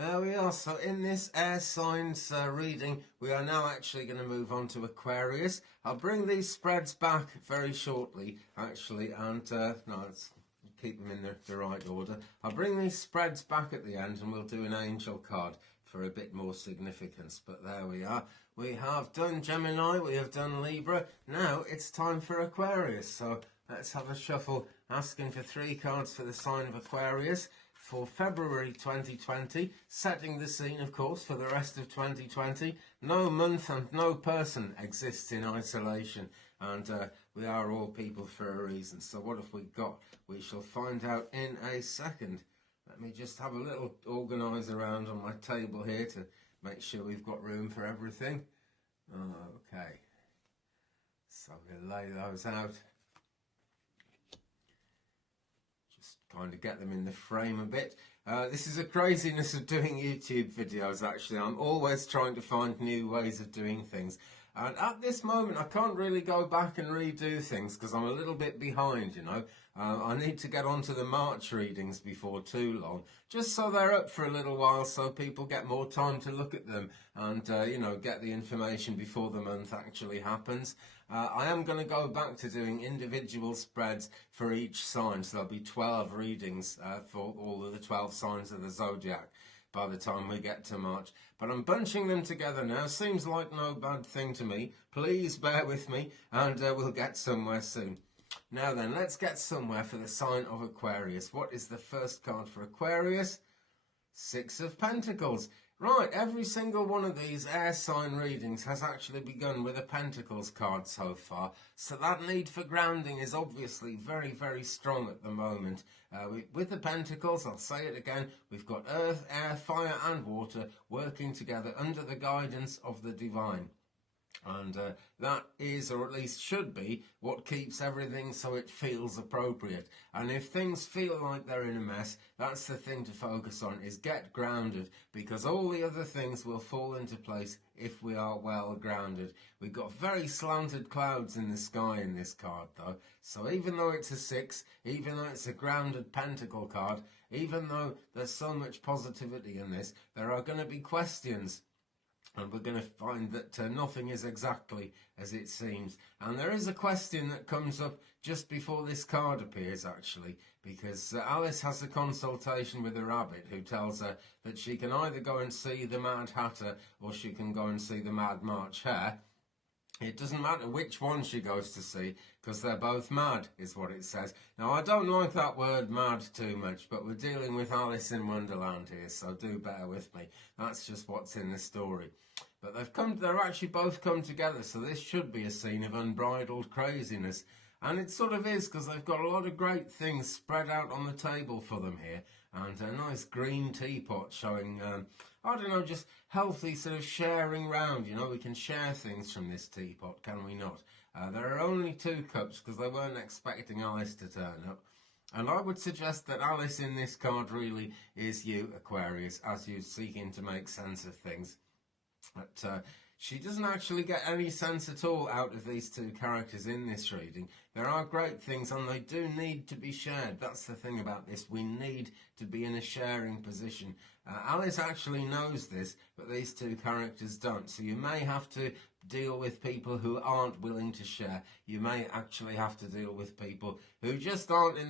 There we are. So in this air signs reading, we are now actually going to move on to Aquarius. I'll bring these spreads back very shortly, actually, and no, let's keep them in the right order. I'll bring these spreads back at the end and we'll do an angel card for a bit more significance. But there we are. We have done Gemini, we have done Libra. Now it's time for Aquarius. So let's have a shuffle asking for 3 cards for the sign of Aquarius for February 2020, setting the scene, of course, for the rest of 2020. No month and no person exists in isolation, and we are all people for a reason. So what have we got? We shall find out in a second. Let me just have a little organise around on my table here to make sure we've got room for everything. Okay, so we'll lay those out. Kind of get them in the frame a bit. This is a craziness of doing YouTube videos, actually. I'm always trying to find new ways of doing things. And at this moment, I can't really go back and redo things because I'm a little bit behind, you know. I need to get onto the March readings before too long, just so they're up for a little while so people get more time to look at them and, you know, get the information before the month actually happens. I am going to go back to doing individual spreads for each sign, so there'll be 12 readings for all of the 12 signs of the zodiac by the time we get to March. But I'm bunching them together now. Seems like no bad thing to me. Please bear with me and we'll get somewhere soon. Now then, let's get somewhere for the sign of Aquarius. What is the first card for Aquarius? 6 of Pentacles. Right, every single one of these air sign readings has actually begun with a Pentacles card so far. So that need for grounding is obviously very, very strong at the moment. With the Pentacles, I'll say it again, we've got earth, air, fire and water working together under the guidance of the divine. And that is, or at least should be, what keeps everything so it feels appropriate. And if things feel like they're in a mess, that's the thing to focus on, is get grounded, because all the other things will fall into place if we are well grounded. We've got very slanted clouds in the sky in this card though, so even though it's a 6, even though it's a grounded pentacle card, even though there's so much positivity in this, there are going to be questions. And we're going to find that nothing is exactly as it seems. And there is a question that comes up just before this card appears, actually, because Alice has a consultation with a rabbit who tells her that she can either go and see the Mad Hatter or she can go and see the Mad March Hare. It doesn't matter which one she goes to see, because they're both mad, is what it says. Now, I don't like that word mad too much, but we're dealing with Alice in Wonderland here, so do bear with me. That's just what's in the story. But they're actually both come together, so this should be a scene of unbridled craziness. And it sort of is, because they've got a lot of great things spread out on the table for them here. And a nice green teapot showing, I don't know, just healthy sort of sharing round. You know, we can share things from this teapot, can we not? There are only 2 cups because they weren't expecting Alice to turn up. And I would suggest that Alice in this card really is you, Aquarius, as you're seeking to make sense of things. But she doesn't actually get any sense at all out of these 2 characters in this reading. There are great things and they do need to be shared. That's the thing about this. We need to be in a sharing position. Alice actually knows this, but these 2 characters don't. So you may have to deal with people who aren't willing to share. You may actually have to deal with people who just aren't in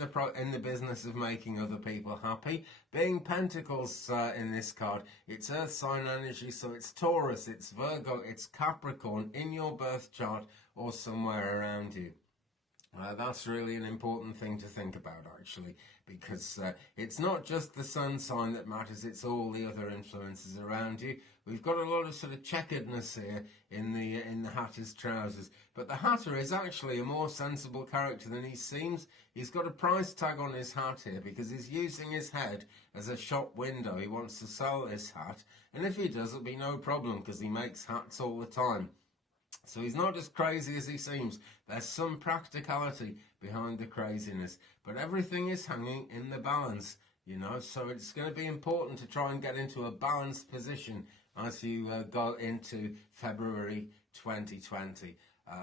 the business of making other people happy. Being Pentacles in this card, it's Earth sign energy, so it's Taurus, it's Virgo, it's Capricorn in your birth chart or somewhere around you. That's really an important thing to think about, actually, because it's not just the sun sign that matters, it's all the other influences around you. We've got a lot of sort of checkeredness here in the Hatter's trousers, but the Hatter is actually a more sensible character than he seems. He's got a price tag on his hat here because he's using his head as a shop window. He wants to sell this hat, and if he does, it'll be no problem because he makes hats all the time. So he's not as crazy as he seems. There's some practicality behind the craziness, but everything is hanging in the balance, you know, so it's going to be important to try and get into a balanced position as you go into February 2020.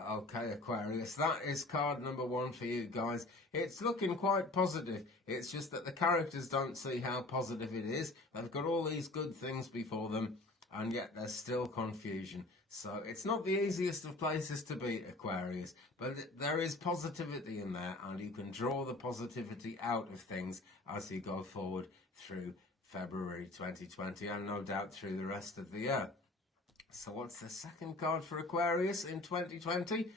Okay, Aquarius, that is card number 1 for you guys. It's looking quite positive. It's just that the characters don't see how positive it is. They've got all these good things before them, and yet there's still confusion. So it's not the easiest of places to be, Aquarius, but there is positivity in there, and you can draw the positivity out of things as you go forward through February 2020, and no doubt through the rest of the year. So what's the second card for Aquarius in 2020?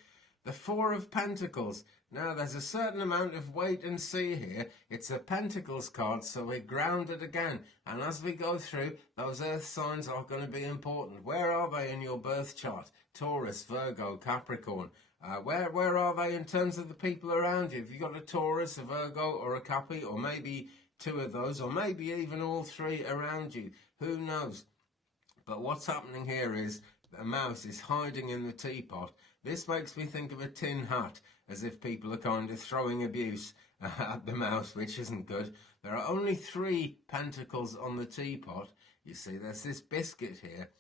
The Four of Pentacles. Now, there's a certain amount of wait and see here. It's a Pentacles card, so we're grounded again. And as we go through, those earth signs are going to be important. Where are they in your birth chart? Taurus, Virgo, Capricorn. Where are they in terms of the people around you? Have you got a Taurus, a Virgo, or a Capri, or maybe 2 of those, or maybe even all 3 around you? Who knows? But what's happening here is a mouse is hiding in the teapot. This makes me think of a tin hat, as if people are kind of throwing abuse at the mouse, which isn't good. There are only 3 pentacles on the teapot. You see, there's this biscuit here,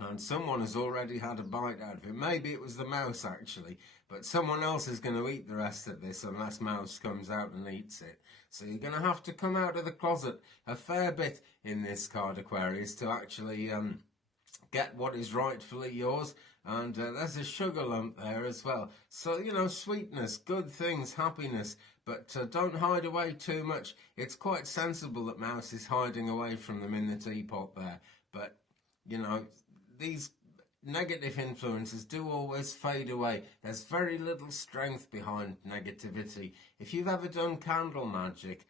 and someone has already had a bite out of it. Maybe it was the mouse, actually, but someone else is going to eat the rest of this unless mouse comes out and eats it. So you're going to have to come out of the closet a fair bit in this card, Aquarius, to actually get what is rightfully yours. And there's a sugar lump there as well. So, you know, sweetness, good things, happiness, but don't hide away too much. It's quite sensible that mouse is hiding away from them in the teapot there. But, you know, these negative influences do always fade away. There's very little strength behind negativity. If you've ever done candle magic,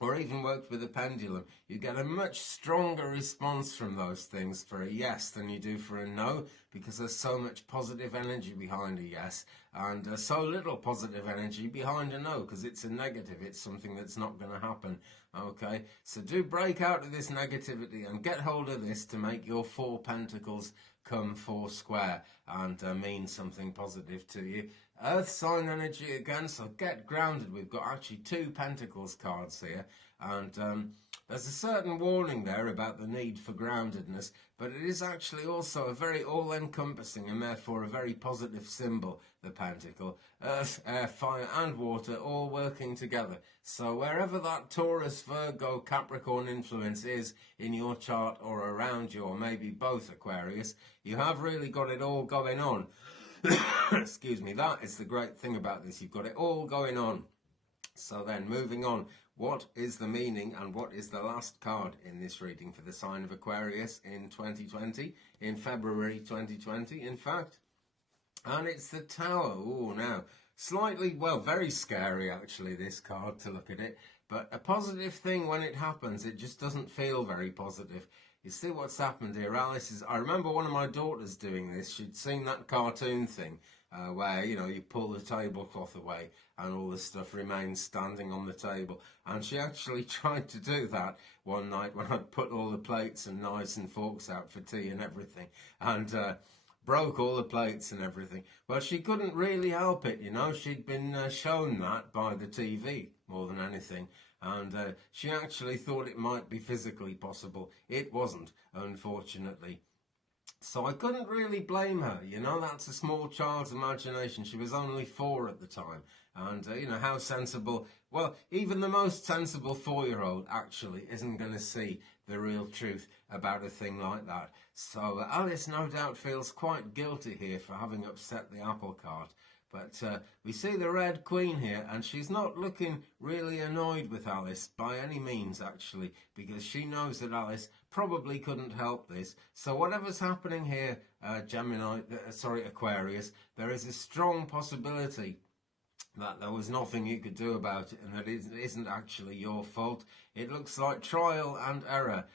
or even worked with a pendulum, you get a much stronger response from those things for a yes than you do for a no, because there's so much positive energy behind a yes, and so little positive energy behind a no, because it's a negative, it's something that's not going to happen. Okay, so do break out of this negativity and get hold of this to make your 4 pentacles come 4 square and mean something positive to you. Earth sign energy again, so get grounded. We've got actually 2 pentacles cards here, and there's a certain warning there about the need for groundedness, but it is actually also a very all-encompassing and therefore a very positive symbol, the pentacle. Earth, air, fire and water all working together. So wherever that Taurus, Virgo, Capricorn influence is in your chart or around you, or maybe both, Aquarius, you have really got it all going on. Excuse me, that is the great thing about this. You've got it all going on. So then, moving on, what is the meaning and what is the last card in this reading for the sign of Aquarius in 2020, in February 2020, in fact? And it's the Tower. Oh, now, slightly, well, very scary, actually, this card, to look at it. But a positive thing when it happens, it just doesn't feel very positive. You see what's happened here, Alice is, I remember one of my daughters doing this. She'd seen that cartoon thing where, you know, you pull the tablecloth away and all the stuff remains standing on the table. And she actually tried to do that one night when I'd put all the plates and knives and forks out for tea and everything, and broke all the plates and everything. Well, she couldn't really help it, you know. She'd been shown that by the TV more than anything. And she actually thought it might be physically possible. It wasn't, unfortunately. So I couldn't really blame her, you know, that's a small child's imagination. She was only 4 at the time. And, you know, how sensible, well, even the most sensible 4-year-old actually isn't going to see the real truth about a thing like that. So Alice no doubt feels quite guilty here for having upset the apple cart. But we see the Red Queen here, and she's not looking really annoyed with Alice by any means, actually, because she knows that Alice probably couldn't help this. So whatever's happening here, Aquarius, there is a strong possibility that there was nothing you could do about it, and that it isn't actually your fault. It looks like trial and error.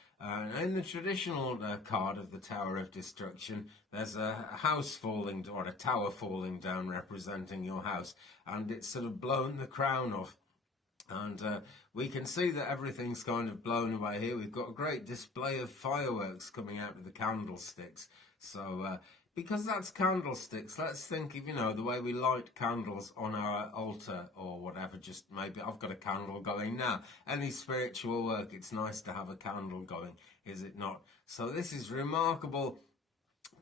In the traditional card of the Tower of Destruction, there's a house falling, or a tower falling down representing your house, and it's sort of blown the crown off. And we can see that everything's kind of blown away here. We've got a great display of fireworks coming out of the candlesticks. So because that's candlesticks, let's think of, you know, the way we light candles on our altar or whatever. Just maybe I've got a candle going now. Any spiritual work, it's nice to have a candle going, is it not? So this is remarkable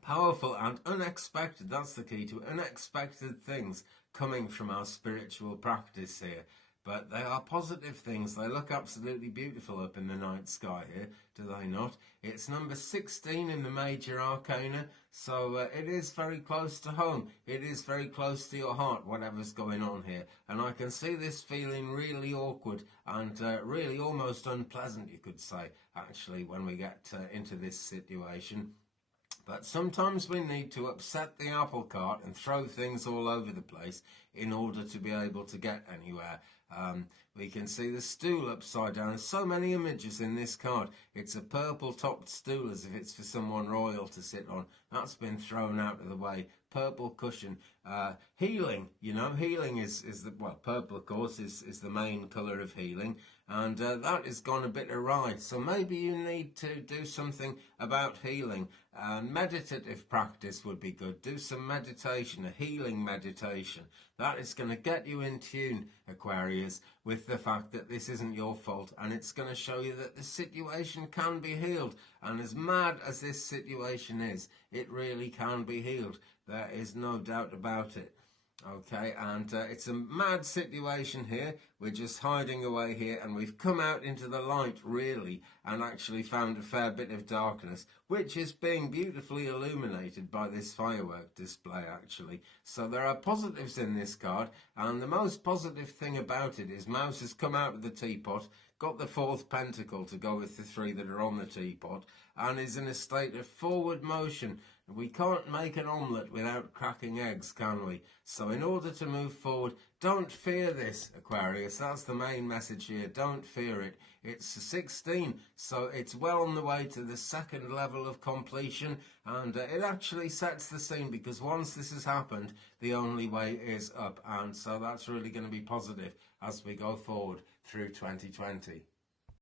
powerful and unexpected, that's the key to unexpected things coming from our spiritual practice here. But they are positive things. They look absolutely beautiful up in the night sky here, do they not? It's number 16 in the major arcana, so it is very close to home. It is very close to your heart, whatever's going on here. And I can see this feeling really awkward and really almost unpleasant, you could say, actually, when we get into this situation. But sometimes we need to upset the apple cart and throw things all over the place in order to be able to get anywhere. We can see the stool upside down. There's so many images in this card. It's a purple topped stool as if it's for someone royal to sit on. That's been thrown out of the way. Purple cushion. Healing, you know, healing is the, well, purple of course is the main colour of healing, and that has gone a bit awry. So maybe you need to do something about healing. Meditative practice would be good. Do some meditation, a healing meditation. That is going to get you in tune, Aquarius, with the fact that this isn't your fault, and it's going to show you that the situation can be healed. And as mad as this situation is, it really can be healed. There is no doubt about it. Okay, and it's a mad situation here. We're just hiding away here, and we've come out into the light, really, and actually found a fair bit of darkness, which is being beautifully illuminated by this firework display, actually. So there are positives in this card, and the most positive thing about it is Mouse has come out of the teapot, got the fourth pentacle to go with the three that are on the teapot, and is in a state of forward motion. We can't make an omelette without cracking eggs, can we? So in order to move forward, don't fear this, Aquarius. That's the main message here. Don't fear it. It's 16, so it's well on the way to the second level of completion, and it actually sets the scene, because once this has happened, the only way is up, and so that's really going to be positive as we go forward through 2020.